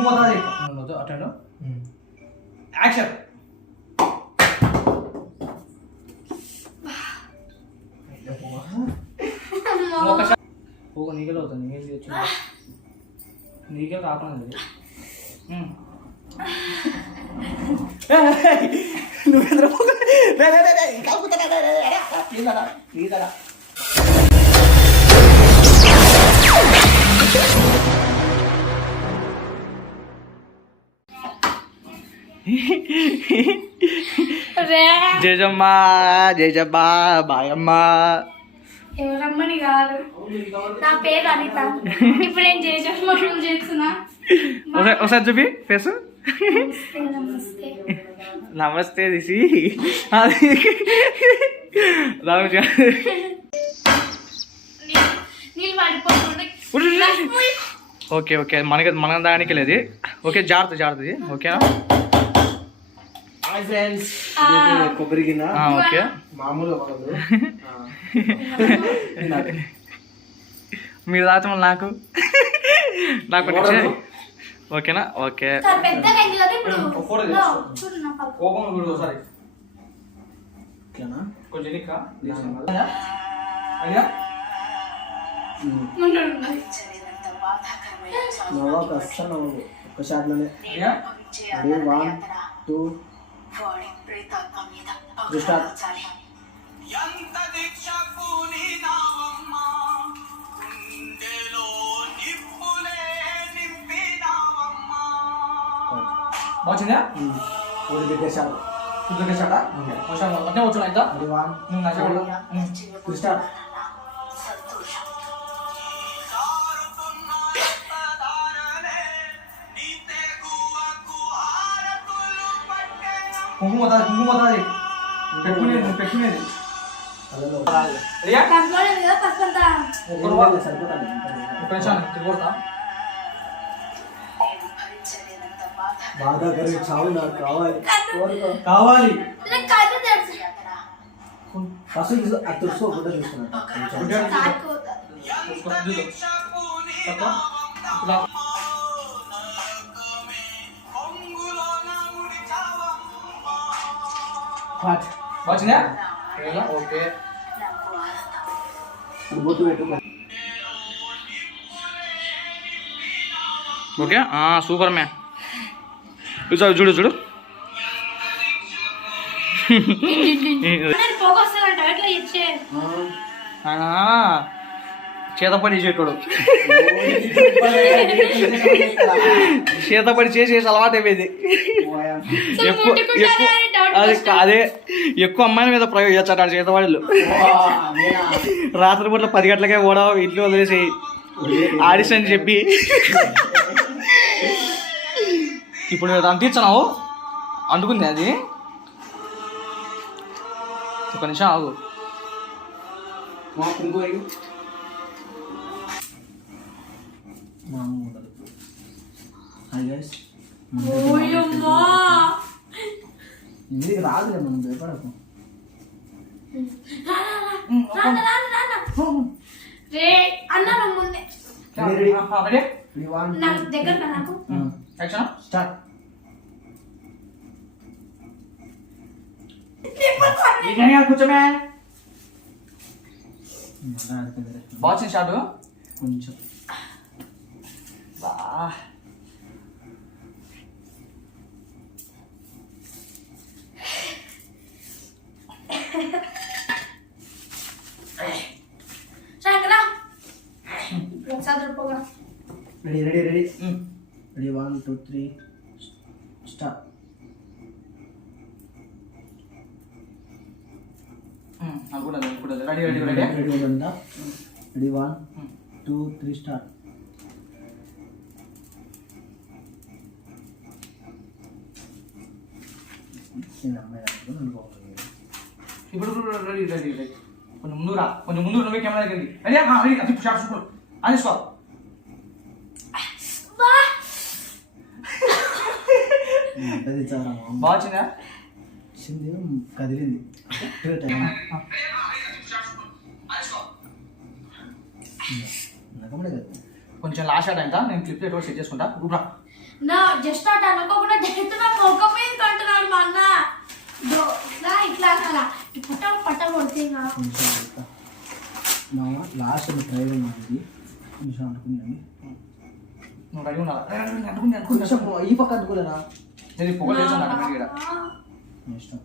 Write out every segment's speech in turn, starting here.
కుంకుమ attend action. నీకే అవుతుంది నీకే చేయొచ్చు నీకే కాకుండా నువ్వేంద్ర జయజమ్మ జయజమ్మ బాయమ్మ. ఎవరమ్మని కాదు, నా పేరు అనిత. ఇప్పుడు నేను జయజమ్మ చేస్తున్నా. ఒకసారి చూపి ఫేస్. నమస్తే నమస్తే దిసి అది నీళ్ళు పడిపోతుంది. ఓకే ఓకే మన దానికి లేదు. ఓకే జాగ్రత్త జాగ్రత్త. ఓకేనా కొబ్బరి గిన్నె ఓకే మామూలు మీరు తాగటం నాకు ఓకేనా. ఓకే అస్సలు ఒక్క షాట్లోనే 1 2 వచ్చిందా దగ్గర అంటే వచ్చు ఎంత కుంకుమ పెట్టుకునేది బాగా చావు నాకు కావాలి ఫస్ట్ తుడుచు ఫోటో వచ్చిందా. Okay okay super man. చూడు చూడు చేతపడి చేసేటోడు చేతపడి చేసి అలవాటు అయిపోయింది. అదే ఎక్కువ అమ్మాయిల మీద ప్రయోగం చేస్తాడు చేతవాళ్ళు. రాత్రిపూట్ల 10 గంటలకే కూడా ఇంట్లో వదిలేసి ఆడిషన్ చెప్పి ఇప్పుడు అంటించనావు అంటుకుంది అది. ఒక నిమిషం ఆగు. ఇంటికి రాదులే మనం భయపడకు. కూర్చోమే బాగా షాటు కొంచెం రెడీ 1 2 3 స్టార్ట్. Ready 1 2 3 start. ఇప్పుడు రెడీ కొంచెం ముందు రా, కొంచెం ముందు నువ్వే కెమెరా దగ్గరికి. రెడీ షార్ట్ సూపర్ అని తీసుకో. బాగా వచ్చిందా? కదిలింది. కొంచెం లాస్ట్ షాట్ అయిందా, నేను క్లిప్ ఎటువంటి సెట్ చేసుకుంటా. నా జస్ట్ అటు అనుకోకుండా డైరెక్ట్ నా ముఖం మీద కంటున్నాడు మా అన్న నా ఇట్లా అనాలా ఇప్పుడు పట్ట కొడితే ఇంకా కొంచెం చెప్తా మా లాస్ట్ ట్రై ఉన్నది కొంచెం అనుకున్నాను నువ్వు రెడీ ఉండాలి అనుకుంది కొంచెం ఈ పక్క అనుకోలేరా నేను పొగ లేచాను ఇక్కడ ఇష్టం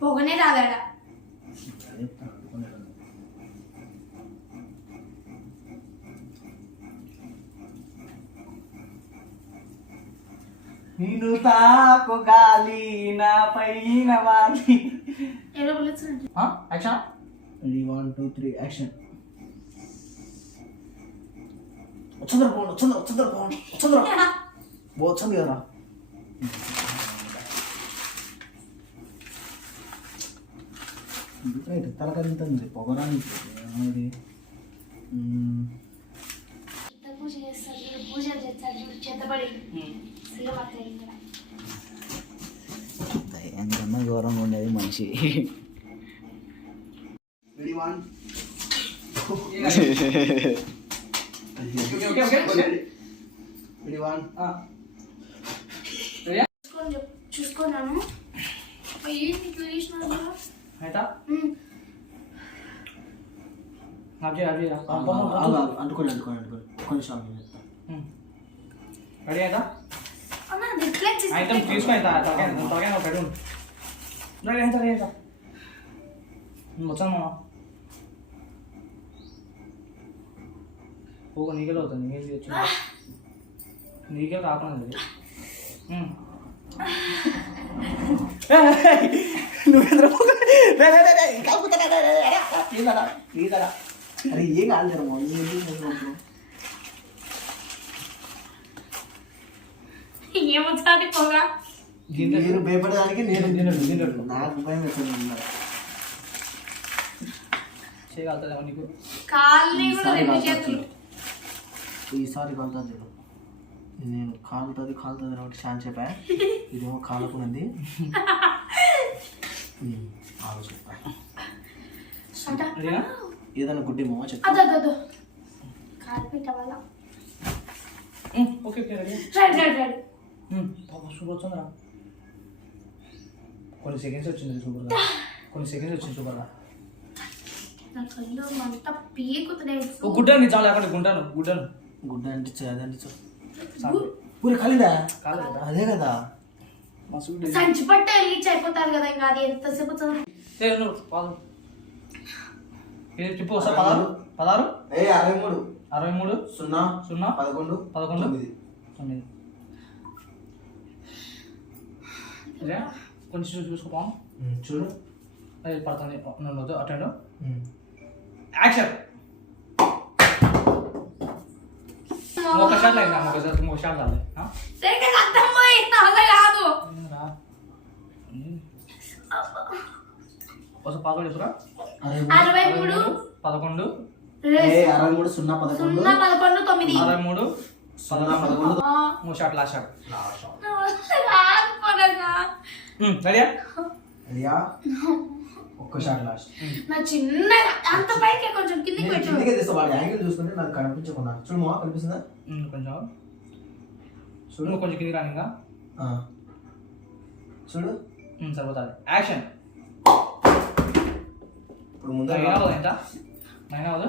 పొగనే రాదాడ చెప్తా అనుకోలేదు నేను తాకు గాలి నా పైన వాలి ఏదో పిలుస్తున్నాడు యాక్షన్ రెడీ 1 2 3 యాక్షన్ వచ్చిందిరా వచ్చింది కదా తలకంతుంది పొగరానికి ఏమది పూజ చేస్తారు పూజలు చేస్తారు చేతబడి ఎంతన్నా ఘోరంగా ఉండేది మనిషి రెడీ 1 రెడీ 1 చూసుకున్నాను ఏంటి ఇట్లా చేసినారు అయితే అంటుకోండి కొంచెం రెడీ అయితే అన్న రిఫ్లెక్ట్ అయితే తీసుకుని తలకాయ పెట్టి ఉండు రెడీ అయితే రెడీ అయితే వచ్చాను మామ పోగా నీకెళ్ళి అవుతుంది నీళ్ళు వచ్చి నీకెళ్ళి రాకుండా అరే ఏం కాలేరు ఏమొచ్చాది పోగా మీరు భయపడడానికి నేను నాకు భయం వేస్తుంది చేయగలుగుతుందేమో నీకు కాళ్ళని కూడా రెండు చేతులు ఈసారి కలుతుంది నేను కాలుతుంది ఒకటి ఛాన్స్ చెప్పా ఇదేమో కాలుకున్నది ఆలోచిస్తా ఏదైనా గుడ్డి మామ చెప్తా అదో కాలు పెట్టవాలా okay okay ready ready super వచ్చిందిరా కొన్ని సెకండ్స్ వచ్చింది సూపర్గా సూపర్గా నా కళ్ళు మంట పీకుతున్నాయి ఓ గుడ్డని చాలా అక్కడ గుంటాను గుడ్డ అంటించు అది అంటించు పూరి కాలేదా కాలేదు అదే కదా మస్తు సంచి పట్ట రీచ్ అయిపోతారు కదా ఇంకా అది ఎంతసేపు చెప్పు వస్తా 16 63 63 0 0 11 11 9 అదే కొంచెం చూసుకోపో చూడు అది పడుతుంది నన్ను వద్దు అటెండ్ యాక్షన్ ఒక షాట్ అయిందా ఒక షాట్ రాలే అర్థం పోయింది అలా కాదు ఒకసారి పాస్ చేసురా 63 11 63 0 11 9 63 11 మూడు షాట్ లాస్ట్ షాట్ రెడీయా రెడీయా ఒక్క షాట్ లాస్ట్ నా చిన్న అంత పైకి కొంచెం కిందికి పెట్టు కిందకే తెస్తా వాడి యాంగిల్ చూసుకుంటే నాకు కనిపించకుండా చూడు మా కనిపిస్తుందా కొంచెం చూడు కొంచెం కిందికి రాని ఇంకా చూడు సరిపోతుంది యాక్షన్ ఇప్పుడు ముందర ఎంత నవ్వదు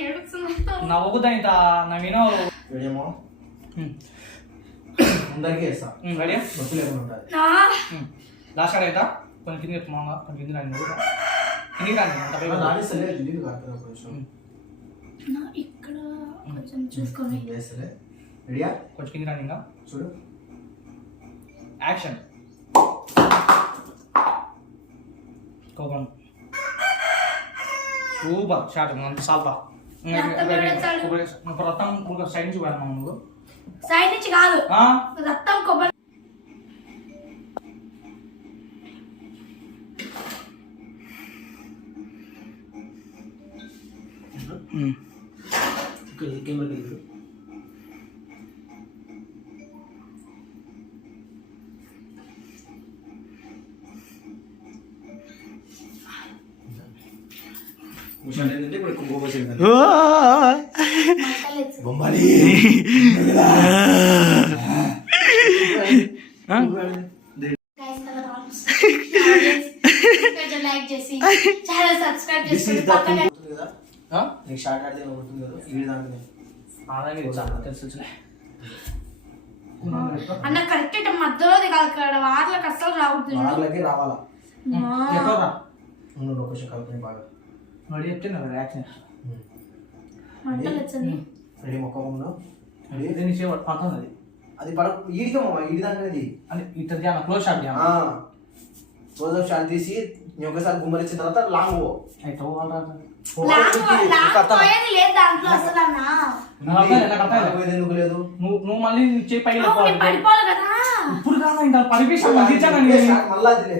ఏడుస్తున్నా నవ్వుకుతా ఇంత నవ్వినా రెడీమో ముందరికి వేస్తా రెడీ నొప్పి లేకుండా ఉంటుంది లాస్ట్ షాట్ అయితే కొంచెం కిందికి ఎత్తుమాగా కొంచెం కిందికి రాని కిందికి రాని అంత పైకి నాడిస్తలే నీళ్ళు కాడుతుంది కొంచెం ఇక్కడ కొంచెం చూసుకోండి వేస్తలే రెడీయా కొంచెం కిందికి రాని ఇంకా చూడు యాక్షన్ కోపం సూపర్ షాట్ అంత సాల్పా రక్తం సైడ్ నుంచి పోయాను నువ్వు సైడ్ నుంచి కాదు రక్తం కొబ్బరి కెమెరా తెలియదు ఏంటంటే ఇప్పుడు కుంకుమ బొమ్మాలి లైక్ చేసి ఛానల్ సబ్స్క్రైబ్ చేసుకొని పక్కన నీకు షార్ట్ ఆడితే ఉంటుంది కదా ఈ దాంట్లో తెలుసులే అన్న కరెక్ట్ మధ్యలో దిగాలి వార్లకు అస్సలు రావద్దు వాళ్ళకి రావాలా ఎక్కడరా నువ్వు లొకేషన్ కలుపుని బాగా రెడీ చెప్తే నాకు రియాక్షన్ మంటలు వచ్చింది రెడీ మొక్కముందు పక్కన అది అది పడ ఈడికమ్మా ఈడి దాంట్లోది అంటే ఇట్లా ధ్యానం క్లోజ్ షాట్ ధ్యానం రోజు షాట్ తీసి నేను ఒకసారి గుమ్మరిచ్చిన తర్వాత లాంగ్ పో అయితే వాళ్ళ పోయేది లేదు దాంట్లో అసలు అన్న ఎందుకు లేదు నువ్వు మళ్ళీ చేయి పైకి నేను పడిపోవాలి కదా ఇప్పుడు కాదు ఇంకా పరిపేశాను మళ్ళా అదిలే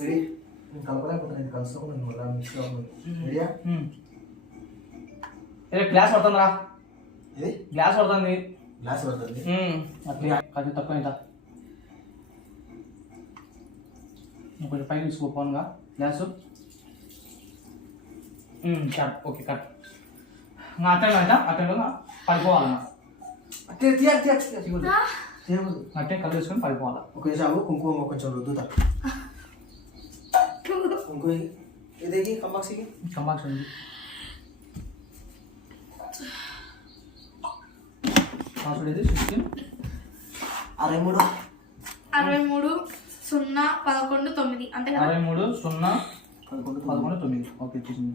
రెడీ నేను కలపలేకపోతున్నా ఇది కలుసుకోకుండా నువ్వు అలా మిక్స్ రెడీయా గ్లాస్ పడుతుందిరా ఇది గ్లాస్ పడుతుంది గ్లాస్ పడుతుంది అట్లా అది తక్కువ ఇంత కొంచెం పైన తీసుకో పోనుగా గ్లాసు కట్ ఓకే కట్ అట్టంగా పడిపోవాలన్నా అట్టే కళ్ళు వేసుకొని పడిపోవాలి ఒక నిమిషం కుంకుమ కొంచెం రుద్దుతా కుంకుమ ఇదేకి కంబాక్సికి కంబాక్స్ ఉంది పాస్వర్డ్ ఇది 16 63 63 0 11 9 అంతే కదా 63 0 11 9 ఓకే చూసింది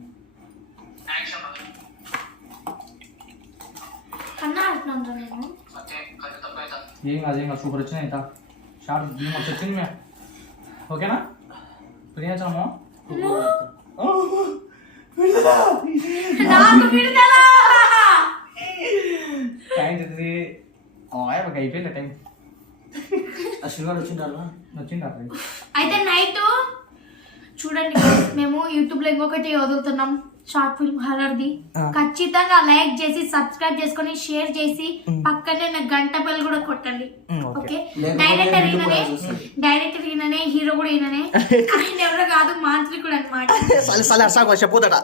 కన్నా ఆడుతున్నాను నేను ఏం కాదు సూపర్ వచ్చినాయి ఇంత షార్ట్ గేమ్ వచ్చింది మే ఓకేనా ప్రియాచనమో నాకు విడుదల టైం తిరిగి మాకు అయిపోయింది టైం అశ్విన్ వచ్చింటారా వచ్చింది అయితే నైట్ చూడండి మేము యూట్యూబ్ లో ఇంకొకటి వదులుతున్నాం షార్ట్ ఫిల్మ్ హర్రర్ది ఖచ్చితంగా లైక్ చేసి సబ్స్క్రైబ్ చేసుకొని షేర్ చేసి పక్కనే గంట బెల్ కూడా కొట్టండి ఓకే డైరెక్టర్ ఈయననే హీరో కూడా ఈయననే ఆయన ఎవరో కాదు మాంత్రికుడు అనమాట చెప్పొద్దట